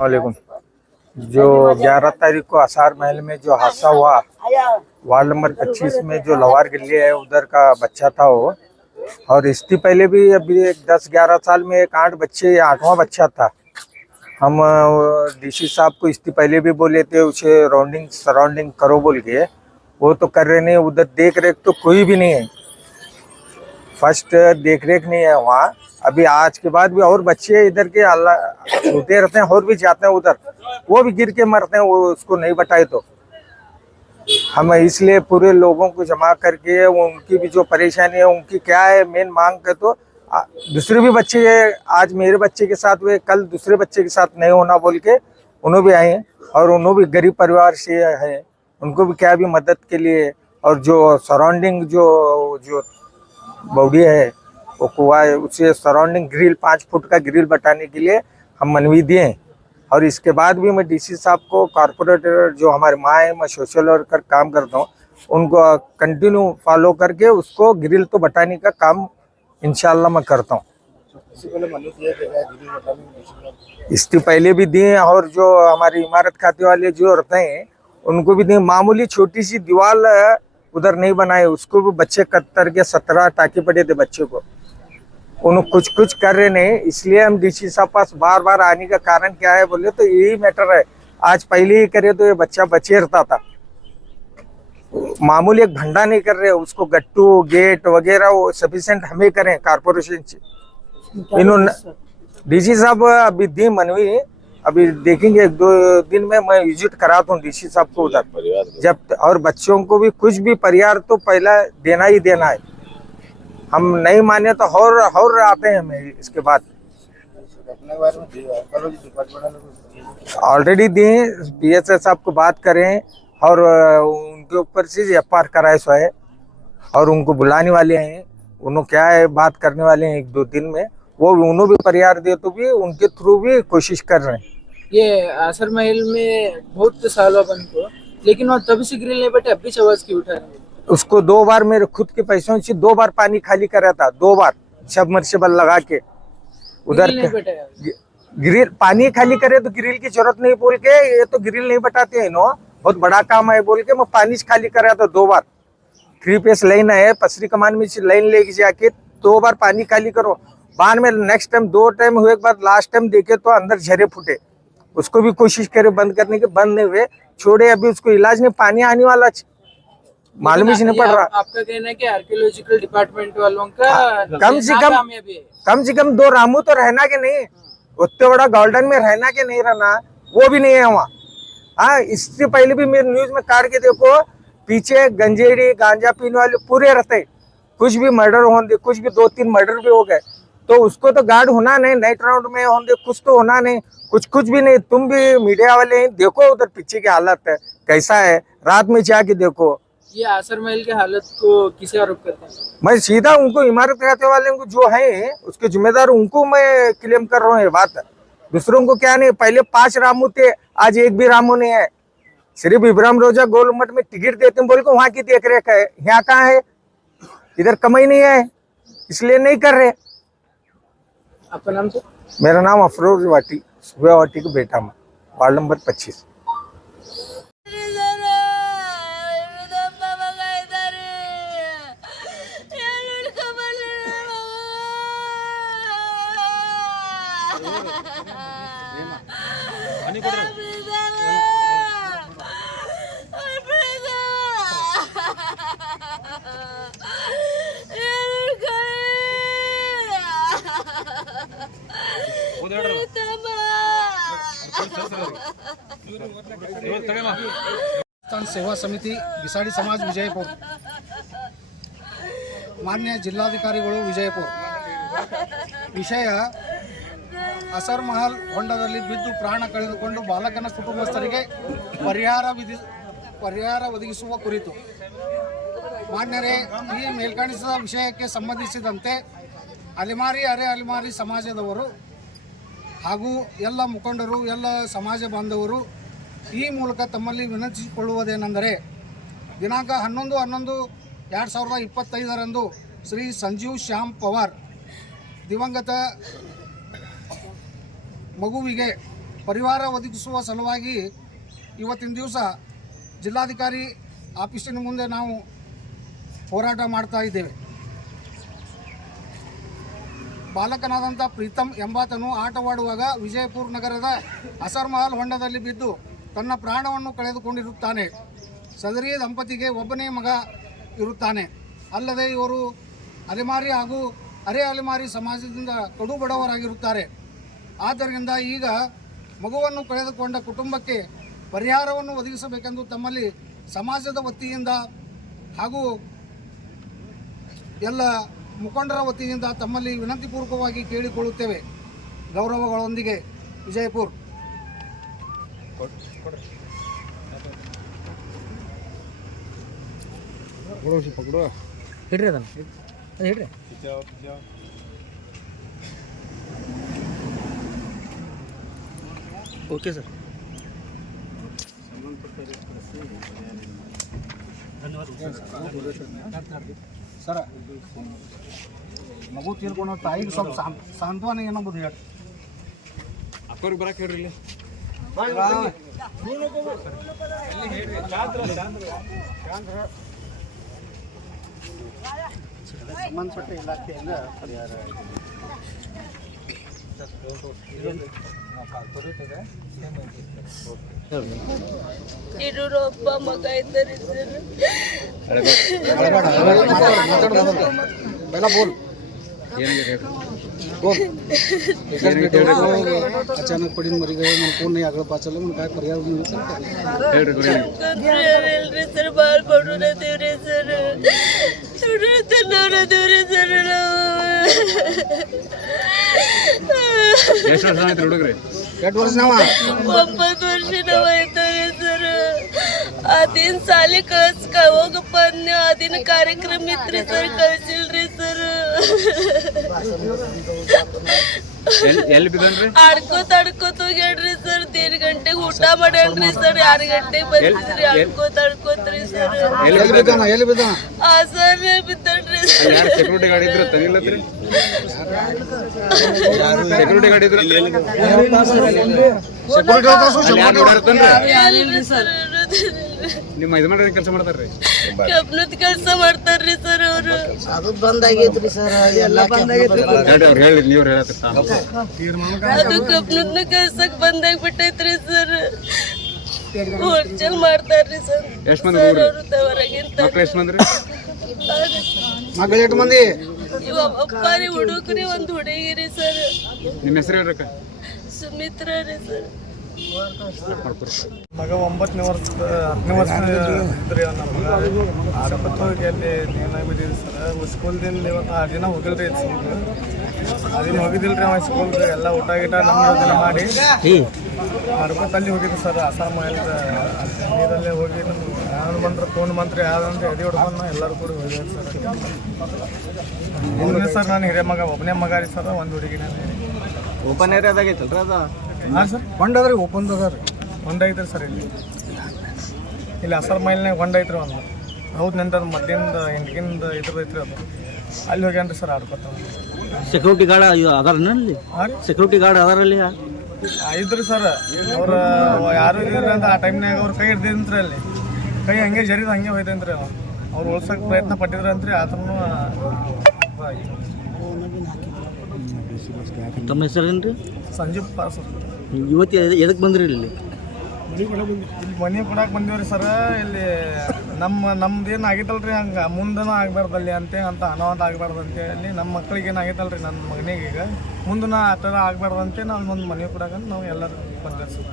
वालेकुम। जो 11 तारीख को आसार महल में जो हादसा हुआ, वार्ड नंबर 25 में जो लवार गिल्ली है उधर का बच्चा था वो। और इससे पहले भी अभी एक 10-11 साल में एक 8 बच्चे, 8वां बच्चा था। हम डीसी साहब को इससे पहले भी बोले थे उसे राउंडिंग सराउंडिंग करो बोल के, वो तो कर रहे नहीं। उधर देख रेख तो कोई भी नहीं है, फर्स्ट देख रेख नहीं है वहाँ। अभी आज के बाद भी और बच्चे इधर के अल्लाह छूते रहते हैं और भी जाते हैं उधर, वो भी गिर के मरते हैं, वो उसको नहीं बताए तो। हम इसलिए पूरे लोगों को जमा करके उनकी भी जो परेशानी है उनकी क्या है मेन मांग कर, तो दूसरे भी बच्चे आज मेरे बच्चे के साथ हुए, कल दूसरे बच्चे के साथ नहीं होना बोल के उन्होंने भी आए हैं। और उन्होंने भी गरीब परिवार से है, उनको भी क्या भी मदद के लिए। और जो सराउंडिंग जो जो बॉडी है वो कुआ है, उसे सराउंडिंग ग्रिल 5 फुट का ग्रिल बताने के लिए हम मनवी दिए। और इसके बाद भी मैं डीसी साहब को, कॉर्पोरेटर जो हमारे माँ है, मैं सोशल वर्कर काम करता हूँ, उनको कंटिन्यू फॉलो करके उसको ग्रिल तो बताने का काम इंशाल्लाह मैं करता हूँ। इससे पहले भी दिए और जो हमारी इमारत खाते वाले जो रहते हैं उनको भी दिए। मामूली छोटी सी दीवार उधर नहीं बनाए, उसको भी बच्चे कत्तर के 17 टाके पड़े थे बच्चे को, उन्होंने कुछ कर रहे नहीं। इसलिए हम डीसी साहब पास बार बार आने का कारण क्या है बोले तो यही मैटर है। आज पहले ही करे तो ये बच्चा बचे रहता था। मामूली एक भंडा नहीं कर रहे, उसको गट्टू गेट वगैरह वो सफिशिएंट हमें करें कारपोरेशन से। इन्होंने डीसी साहब अभी दी मनवी, अभी देखेंगे 1-2 दिन में मैं विजिट कराता हूँ डीसी साहब को उधर। जब और बच्चों को भी कुछ भी परिवार तो पहला देना ही देना है, हम नहीं माने तो और आते हैं हमें इसके बाद। ऑलरेडी दिए, बीएसएस साहब को बात करें और उनके ऊपर से एफआईआर कराए सो है और उनको बुलाने वाले हैं। उन्होंने क्या है बात करने वाले हैं 1-2 दिन में, वो उन्होंने भी परिवार दे तो भी उनके थ्रू भी कोशिश कर रहे हैं। ये आसर महल में बहुत सालों बन को, लेकिन वहाँ तभी से ग्रिल नहीं बैठे, अभी आवाज की उठा रहे। उसको 2 बार मेरे खुद के पैसों से 2 बार पानी खाली करा था, 2 बार सबमर्सिबल लगा के उधर ग्रिल पानी खाली करे तो ग्रिल की जरूरत नहीं बोल के, ये तो ग्रिल नहीं बताते हैं नो, बहुत बड़ा काम है बोल के मैं पानी खाली करा था 2 बार। 3 फेस लाइन है, पसरी कमान में से लाइन लेके जाके 2 बार पानी खाली करो। बाद में नेक्स्ट टाइम 2 टाइम हुए के बाद लास्ट टाइम देखे तो अंदर झरे फूटे, उसको भी कोशिश करे बंद करने के, बंद नहीं हुए, छोड़े। अभी उसको इलाज नहीं, पानी आने वाला मालूम ही नहीं पड़ रहा। आपका कहना है कि आर्कियोलॉजिकल डिपार्टमेंट वालों का कम से कम 2 रामू तो रहना के नहीं, उतने बड़ा गार्डन में रहना के नहीं रहना, वो भी नहीं है वहाँ। हाँ, इससे पहले भी मेरे न्यूज में काट के देखो, पीछे गंजेड़ी गांजा पीने वाले पूरे रहते, कुछ भी मर्डर होंगे, कुछ भी 2-3 मर्डर भी हो गए, तो उसको तो गार्ड होना नहीं, नाइट राउंड में होंगे, कुछ तो होना नहीं, कुछ भी नहीं। तुम भी मीडिया वाले देखो उधर पीछे की हालत है कैसा है, रात में जाके देखो। ये आसर महल की हालत को किसे आरोप करते हैं? मैं सीधा उनको, इमारत रहते वाले को जो है उसके जिम्मेदार उनको मैं क्लेम कर रहा हूँ ये बात। दूसरों को क्या नहीं, पहले 5 रामू थे, आज एक भी रामू नहीं है। सिर्फ इब्राहिम रोजा गोल मठ में टिकट देते हैं बोल के वहां की देख रेख है, यहाँ कहाँ है? इधर कमाई नहीं है, इसलिए नहीं कर रहे। आपका नाम सर? मेरा नाम अफरोज वाटी, सुबह वाटी का बेटा, मैं वार्ड नंबर 25। सेवा समिति बिसाड़ी समाज विजयपुर, मान्य जिल्लाधिकारिಗಳು ವಿಜಯಪುರ। ವಿಷಯ ಅಸರ್ ಮಹಲ್ ಹೊಂಡದಲ್ಲಿ ಬಿದ್ದು ಪ್ರಾಣ ಕಳೆದುಕೊಂಡು ಬಾಲಕನ ಕುಟುಂಬಸ್ಥರಿಗೆ ಪರಿಹಾರ ಒದಗಿಸುವ ಕುರಿತು ಮಾನ್ಯರೇ, ಈ ಮೇಲ್ಕಾಣಿಸಿದ ವಿಷಯಕ್ಕೆ ಸಂಬಂಧಿಸಿದಂತೆ ಅಲೆಮಾರಿ ಅರೆ ಅಲೆಮಾರಿ ಸಮಾಜದವರು ಹಾಗೂ ಎಲ್ಲ ಮುಖಂಡರು, ಎಲ್ಲ ಸಮಾಜ ಬಾಂಧವರು ಈ ಮೂಲಕ ತಮ್ಮಲ್ಲಿ ವಿನಂತಿಸಿಕೊಳ್ಳುವುದೇನೆಂದರೆ, ದಿನಾಂಕ 11/11/2025 ಶ್ರೀ ಸಂಜೀವ್ ಶ್ಯಾಮ್ ಪವಾರ್ ದಿವಂಗತ ಮಗುವಿಗೆ ಪರಿಹಾರ ಒದಗಿಸುವ ಸಲುವಾಗಿ ಇವತ್ತಿನ ದಿವಸ ಜಿಲ್ಲಾಧಿಕಾರಿ ಆಫೀಸಿನ ಮುಂದೆ ನಾವು ಹೋರಾಟ ಮಾಡ್ತಾ ಇದ್ದೇವೆ. ಬಾಲಕನಾದಂಥ ಪ್ರೀತಮ್ ಎಂಬಾತನು ಆಟವಾಡುವಾಗ ವಿಜಯಪುರ ನಗರದ ಅಸರ್ ಮಹಲ್ ಹೊಂಡದಲ್ಲಿ ಬಿದ್ದು ತನ್ನ ಪ್ರಾಣವನ್ನು ಕಳೆದುಕೊಂಡಿರುತ್ತಾನೆ. ಸದರಿ ದಂಪತಿಗೆ ಒಬ್ಬನೇ ಮಗ ಇರುತ್ತಾನೆ. ಅಲ್ಲದೆ ಇವರು ಅಲೆಮಾರಿ ಹಾಗೂ ಅರೆ ಅಲೆಮಾರಿ ಸಮಾಜದಿಂದ ಕಡು ಬಡವರಾಗಿರುತ್ತಾರೆ. ಆದ್ದರಿಂದ ಈಗ ಮಗುವನ್ನು ಕಳೆದುಕೊಂಡ ಕುಟುಂಬಕ್ಕೆ ಪರಿಹಾರವನ್ನು ಒದಗಿಸಬೇಕೆಂದು ತಮ್ಮಲ್ಲಿ ಸಮಾಜದ ವತಿಯಿಂದ ಹಾಗೂ ಎಲ್ಲ ಮುಖಂಡರ ವತಿಯಿಂದ ತಮ್ಮಲ್ಲಿ ವಿನಂತಿಪೂರ್ವಕವಾಗಿ ಕೇಳಿಕೊಳ್ಳುತ್ತೇವೆ. ಗೌರವಗಳೊಂದಿಗೆ ವಿಜಯಪುರ. ಹಿಡ್ರಿ ಅದನ್ನು ಅದು ಹಿಡ್ರಿ. Okay sir. ಸರ ಮಗು ತೀರ್ಕೊಂಡು ತಾಯಿಗೆ ಸ್ವಲ್ಪ ಸಾಂತ್ವನ ಏನಂಬುದು ಹೇಳಿ. ಅಕ್ಕವ್ರಿಗೆ ಬರಕ್ಕೆ ಹೇಳ್ರಿ ಇಲ್ಲಿ. ಸಂಬಂಧಪಟ್ಟ ಇಲಾಖೆಯಿಂದ ಪರಿಹಾರ ಒಬ್ಬ ಮಗ ಇದ್ದಾರೆ ಸರ್. अचानक पड़ी मरी गए मन को नहीं आगे पता चला मन काय परिहार ಹೇಳ್ರಿ ಸರ್. ಭಾಳ ಬಡವ್ರ ದೇವ್ರಿ ಸರ್. ದೇವ್ರಿ ಸರ್. ಎಷ್ಟು ವರ್ಷ ಆಯ್ತು ಹುಡುಗ್ರಿ? 8 ವರ್ಷ ನಾವ 9 ವರ್ಷ ನಾವ ಇದ್ದಾರೆ ಸರ್. ಆ ದಿನ ಸಾಲಿ ಕಳ್ಸ್ಕ ಹೋಗಪ್ಪ ಅನ್ನೋ ಆ ದಿನ ಕಾರ್ಯಕ್ರಮ ಇತ್ರಿ ಸರ್. ಕಳ್ಸಿಲ್ರಿ ಸರ್. ಎಲ್ಲಿ ಬಿದ್ದನ್ರಿ? ಆಡ್ಕೋತ ಹೋಗ್ಯಾಡ್ರಿ ಸರ್. 3 ಗಂಟೆಗೆ ಊಟ ಮಾಡ್ಯಾನ್ರಿ ಸರ್. 2 ಗಂಟೆಗೆ ಬಂದ್ರಿ. ಆಡ್ಕೋತ್ರಿ ಸರ್. ಎಲ್ಲಿ ಬಿದ್ದಾನ ಆ ಸರ್ ಬಿದ್ದನ್ರಿ ಸರ್. ಯಾರು ಸೆಕ್ಯೂರಿಟಿ ಗಾಡಿ ಇದ್ರು ತಗಿಲ್ಲತ್ರಿ? ಸೆಕ್ಯೂರಿಟಿ ಗಾಡಿ ಇದ್ರು ಯಾರಿಲ್ರಿ ಸರ್. ನಿಮ್ಮ ಯಜಮಾನ್ರಿ ಕೆಲಸ ಮಾಡ್ತಾರ್ರಿ? ಕಬ್ನದ ಕೆಲಸ ಮಾಡ್ತಾರ್ರಿ ಸರ್ ಅವರು. ಅದು ಬಂದಾಗೈತ್ರಿ ಸರ್. ಎಲ್ಲ ಬಂದಾಗೈತ್ರಿ. ಅವ್ರು ಹೇಳಿ ನೀವು ಹೇಳತ್ರಿ. ಅದು ಕಬ್ನದ ಕೆಲ್ಸಕ್ಕೆ ಬಂದಾಗ್ಬಿಟ್ಟೈತ್ರಿ ಸರ್. ಹೋಲ್ಸೇಲ್ ಮಾಡ್ತಾರ್ರಿ ಸರ್. ಎಷ್ಟು ಮಂದಿ ಸರ್ ಅವರು ತವರಾಗಿಂತ ಮಕ್ಳು ಎಷ್ಟು ಮಂದಿ? ಮಗಳು 8 ಮಂದಿ. ಇವ ಅಪ್ಪಾರಿ ಹುಡುಗ್ರಿ ಒಂದು ಹುಡುಗಿರಿ ಸರ್. ನಿಮ್ಮ ಹೆಸರು ಹೇಳ್ರಕ್ಕ? ಸುಮಿತ್ರ ರೀ ಸರ್. ಮಗ 9ನೇ ವರ್ಷ 10ನೇ ವರ್ಷ ಇದ್ರಿ. ನಮ್ಮ ಆಸ್ಪತ್ರೆ ಹೋಗಿ ಅಲ್ಲಿ ಏನಾಗಿ ಬಿದ್ದಿದ್ರಿ ಸರ್. ಸ್ಕೂಲ್ದಿಂದ ಇವತ್ತು 6 ದಿನ ಹೋಗಿಲ್ರಿ ಸ್ಕೂಲ್ಗೆ. ಅದಿನ ಹೋಗಿದ್ದಿಲ್ರಿ ಅವ ಸ್ಕೂಲ್ಗೆ. ಎಲ್ಲ ಊಟ ಗೀಟ ನಮ್ಮ ಯೋಜನೆ ಮಾಡಿ ಅಲ್ಲಿ ಹೋಗಿದ್ವಿ ಸರ್. ಅಸ್ಸಾಂ ನೀರಲ್ಲೇ ಹೋಗಿ ಯಾರು ಬಂದ್ರೆ ಫೋನ್ ಮಂತ್ರಿ ಯಾವ್ದಂದ್ರೆ ಎದೆ ಹೊಡ್ಕೊಂಡು ಎಲ್ಲರೂ ಕೂಡ ಹೋಗಿದ್ವಿ ಸರ್. ಒಬ್ಬನೇ ಸರ್. ನಾನು ಹಿರಿಯ ಮಗ ಒಬ್ಬನೇ ಮಗ ರೀ ಸರ್. ಒಂದು ಹುಡುಗಿನ ಓಪನ್ ಏರಿಯಾದಾಗೈತಲ್ರಿ ಅದು? ಹಾಂ ಸರ್. ಹೊಂಡದ್ರಿ ಓಪನ್ ಅದ ರೀ. ಹೊಂಡ ಐತ್ರಿ ಸರ್. ಇಲ್ಲಿ ಅಸರ್ ಮೈಲ್ನಾಗ ಹೊಂಡ ಐತ್ರಿ ಒಂದು. ಹೌದು ನಿಂತದ ಮಧ್ಯಾಹ್ನದ 8ಗಿಂದ ಇದ್ರದ್ದು ಐತ್ರಿ ಅದು. ಅಲ್ಲಿ ಹೋಗ್ಯಾನ್ರಿ ಸರ್ ಆಡ್ಕೊತ. ಸೆಕ್ಯೂರಿಟಿ ಗಾರ್ಡ್ ಅದಾರಲ್ಲಿ? ಸೆಕ್ಯೂರಿಟಿ ಗಾರ್ಡ್ ಅದರಲ್ಲಿ ಇದ್ರಿ ಸರ್. ಅವ್ರು ಯಾರು ಇದ್ರಿ ಅಂತ ಆ ಟೈಮ್ನಾಗ ಅವ್ರ ಕೈ ಹಿಡ್ದಿದ್ರಿ. ಅಲ್ಲಿ ಕೈ ಹಂಗೆ ಜರಿದು ಹಂಗೆ ಹೋಯ್ತಂತ್ರಿ. ಅವ್ರು ಉಳ್ಸೋಕೆ ಪ್ರಯತ್ನ ಪಟ್ಟಿದ್ರಂತ್ರಿ. ಆದ್ರೂ ತಮ್ಮ ಹೆಸರೇನ್ರಿ? ಸಂಜೀವ್ ಪಾಸ್. ಇವತ್ತು ಎದಕ್ಕೆ ಬಂದ್ರಿ ಇಲ್ಲಿ? ಇಲ್ಲಿ ಮನೆ ಕೊಡಕ್ಕೆ ಬಂದೀವ್ರಿ ಸರ್. ಇಲ್ಲಿ ನಮ್ದೇನು ಆಗೈತಲ್ರಿ ಹಂಗೆ ಮುಂದನೂ ಆಗಬಾರ್ದಲ್ಲಿ ಅಂತ ಅನಾಹುತ ಆಗಬಾರ್ದಂತೆ. ಅಲ್ಲಿ ನಮ್ಮ ಮಕ್ಳಿಗೆ ಏನು ಆಗೈತಲ್ರಿ ನನ್ನ ಮಗನಿಗೆ ಈಗ ಮುಂದನ ಆ ಥರ ಆಗಬಾರ್ದಂತೆ ನಾವು ಒಂದು ಮನೆ ಕೊಡಕ್ಕೆ ನಾವು ಎಲ್ಲರೂ ಬಂದಿರ್ತೀವಿ.